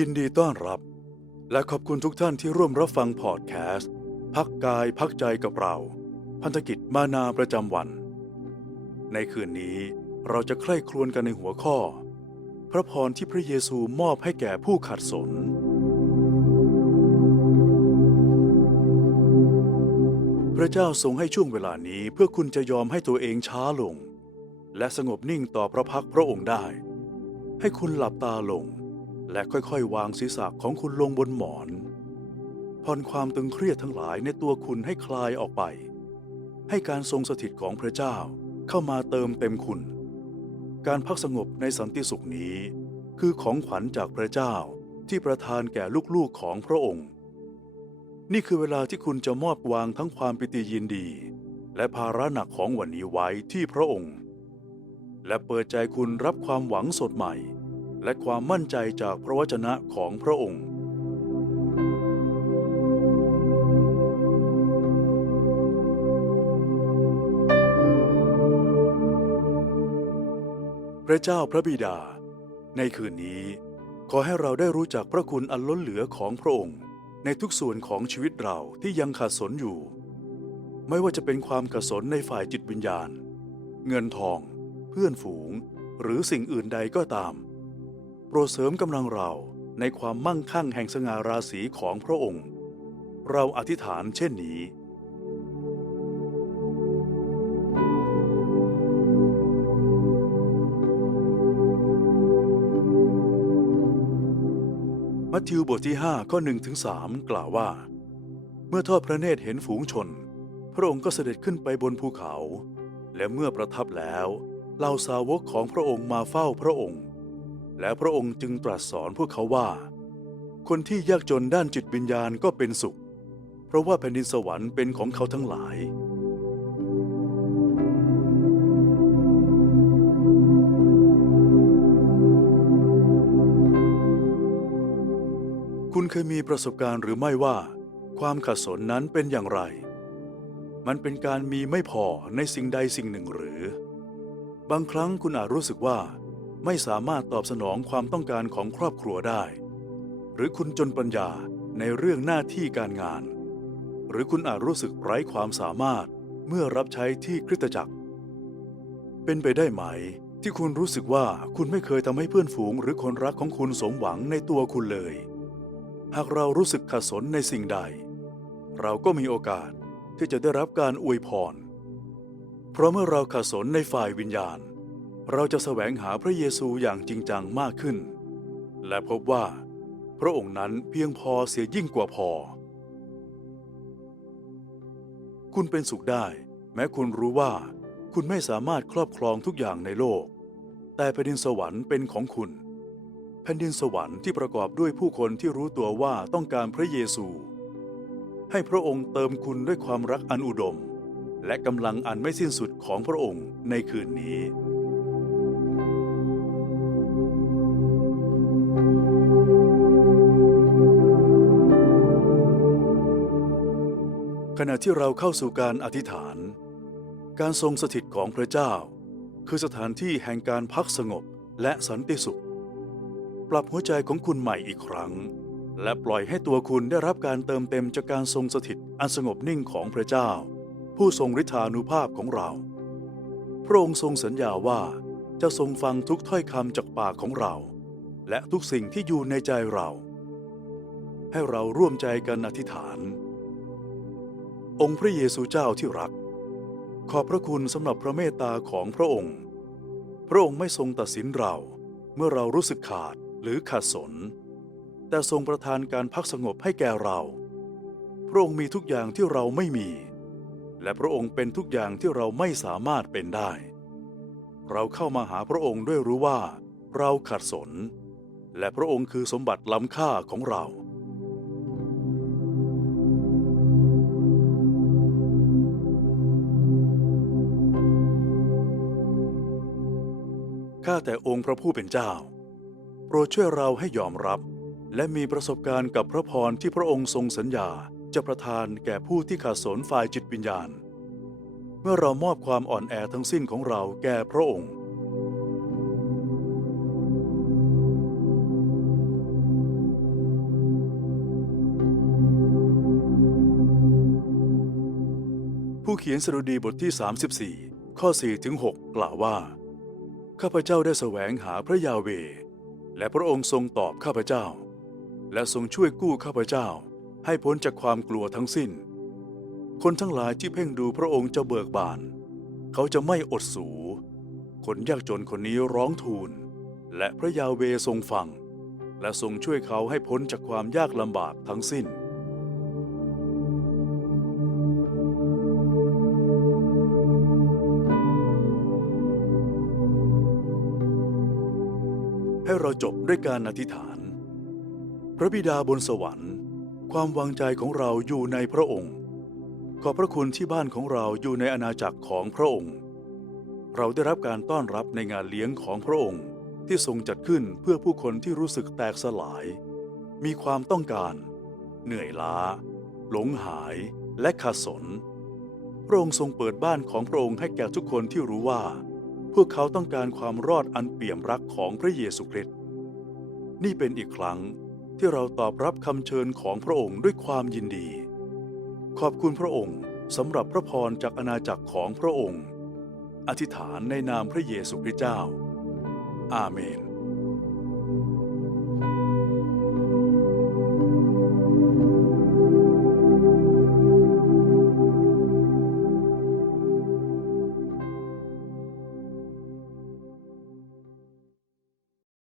ยินดีต้อนรับ และขอบคุณทุกท่านที่ร่วมรับฟังพอดแคสต์ พักกายพักใจกับเรา พันธกิจมานาประจำวัน ในคืนนี้เราจะใคร่ครวญกันในหัวข้อ พระพรที่พระเยซูมอบให้แก่ผู้ขัดสน พระเจ้าทรงให้ช่วงเวลานี้เพื่อคุณจะยอมให้ตัวเองช้าลง และสงบนิ่งต่อพระพักพระองค์ได้ ให้คุณหลับตาลง และค่อยๆ วางศีรษะของคุณลงบนหมอนผ่อนความตึงเครียดทั้งหลายในตัวคุณให้คลายออกไป ให้การทรงสถิตของพระเจ้าเข้ามาเติมเต็มคุณ การพักสงบในสันติสุขนี้ คือของขวัญจากพระเจ้าที่ประทานแก่ลูกๆของพระองค์ นี่คือเวลาที่คุณจะมอบวางทั้งความปิติยินดี และภาระหนักของวันนี้ไว้ที่พระองค์ และเปิดใจคุณรับความหวังสดใหม่ และความมั่นใจจากพระวจนะของพระองค์พระเจ้าพระบิดา ในคืนนี้ ขอให้เราได้รู้จักพระคุณอันล้นเหลือของพระองค์ ในทุกส่วนของชีวิตเราที่ยังขาดสนอยู่ ไม่ว่าจะเป็นความขัดสนในฝ่ายจิตวิญญาณ เงินทอง เพื่อนฝูง หรือสิ่งอื่นใดก็ตาม โปรดเสริมกำลังเราในความมั่งคั่งแห่งสง่าราศีของพระองค์ เราอธิษฐานเช่นนี้ มัทธิวบทที่ 5 ข้อ1ถึง3กล่าวว่า เมื่อทอดพระเนตรเห็นฝูงชน พระองค์ก็เสด็จขึ้นไปบนภูเขา และเมื่อประทับแล้วเหล่าสาวกของพระองค์มาเฝ้าพระองค์ และพระองค์จึงตรัสสอนพวกเขาว่า คนที่ยากจนด้านจิตวิญญาณก็เป็นสุข เพราะว่าแผ่นดินสวรรค์เป็นของเขาทั้งหลาย คุณเคยมีประสบการณ์หรือไม่ว่า ความขัดสนนั้นเป็นอย่างไร มันเป็นการมีไม่พอในสิ่งใดสิ่งหนึ่งหรือ บางครั้งคุณอาจรู้สึกว่า ไม่สามารถตอบสนองความต้องการของครอบครัวได้ หรือคุณจนปัญญาในเรื่องหน้าที่การงาน หรือคุณอาจรู้สึกไร้ความสามารถเมื่อรับใช้ที่คริสตจักร เป็นไปได้ไหมที่คุณรู้สึกว่าคุณไม่เคยทำให้เพื่อนฝูง หรือคนรักของคุณสมหวังในตัวคุณเลย หากเรารู้สึกขัดสนในสิ่งใด เราก็มีโอกาสที่จะได้รับการอวยพร เพราะเมื่อเราขัดสนในฝ่ายวิญญาณ เราจะแสวงหาพระเยซูอย่างจริงจังมากขึ้น และพบว่า พระองค์นั้นเพียงพอเสียยิ่งกว่าพอ คุณเป็นสุขได้ แม้คุณรู้ว่า คุณไม่สามารถครอบครองทุกอย่างในโลก แต่แผ่นดินสวรรค์เป็นของคุณ แผ่นดินสวรรค์ที่ประกอบด้วยผู้คนที่รู้ตัวว่าต้องการพระเยซู ให้พระองค์เติมคุณด้วยความรักอันอุดม และกำลังอันไม่สิ้นสุดของพระองค์ในคืนนี้ ขณะที่เราเข้าสู่การอธิษฐาน การทรงสถิตของพระเจ้า คือสถานที่แห่งการพักสงบและสันติสุข ปรับหัวใจของคุณใหม่อีกครั้ง และปล่อยให้ตัวคุณได้รับการเติมเต็มจากการทรงสถิตอันสงบนิ่งของพระเจ้า ผู้ทรงฤทธานุภาพของเรา พระองค์ทรงสัญญาว่าจะทรงฟังทุกถ้อยคำจากปากของเรา และทุกสิ่งที่อยู่ในใจเรา ให้เราร่วมใจกันอธิษฐาน องค์พระเยซูเจ้าที่รัก ขอบพระคุณสำหรับพระเมตตาของพระองค์ พระองค์ไม่ทรงตัดสินเราเมื่อเรารู้สึกขาดหรือขาดสน แต่ทรงประทานการพักสงบให้แก่เรา พระองค์มีทุกอย่างที่เราไม่มี และพระองค์เป็นทุกอย่างที่เราไม่สามารถเป็นได้ เราเข้ามาหาพระองค์ด้วยรู้ว่า เราขัดสน และพระองค์คือสมบัติล้ำค่าของเรา ข้าแต่องค์พระผู้เป็นเจ้า โปรดช่วยเราให้ยอมรับ และมีประสบการณ์กับพระพรที่พระองค์ทรงสัญญาจะประทานแก่ผู้ที่ขาดสนฝ่ายจิตวิญญาณ เมื่อเรามอบความอ่อนแอทั้งสิ้นของเราแก่พระองค์ผู้เขียนสรุดีบทที่ 34 ข้อ 4 ถึง 6 กล่าวว่า ข้าพเจ้าได้แสวงหาพระยาเว และพระองค์ทรงตอบข้าพเจ้า และทรงช่วยกู้ข้าพเจ้า ให้พ้นจากความกลัวทั้งสิ้น คนทั้งหลายที่เพ่งดูพระองค์จะเบิกบาน เขาจะไม่อดสู คนยากจนคนนี้ร้องทูล และพระยาเวทรงฟัง และทรงช่วยเขาให้พ้นจากความยากลำบากทั้งสิ้น ให้เราจบด้วยการอธิษฐาน พระบิดาบนสวรรค์ ความวางใจของเราอยู่ในพระองค์ ขอบพระคุณที่บ้านของเราอยู่ในอาณาจักรของพระองค์ เราได้รับการต้อนรับในงานเลี้ยงของพระองค์ที่ทรงจัดขึ้นเพื่อผู้คนที่รู้สึกแตกสลาย มีความต้องการ เหนื่อยล้า หลงหายและขาดสนพระองค์ทรงเปิดบ้านของพระองค์ให้แก่ทุกคนที่รู้ว่า พวกเขาต้องการความรอดอันเปี่ยมรักของพระเยซูคริสต์นี่เป็นอีกครั้งที่เราตอบรับคำเชิญของพระองค์ด้วยความยินดี ขอบคุณพระองค์สำหรับพระพรจากอาณาจักรของพระองค์ อธิษฐานในนามพระเยซูคริสต์เจ้า อาเมน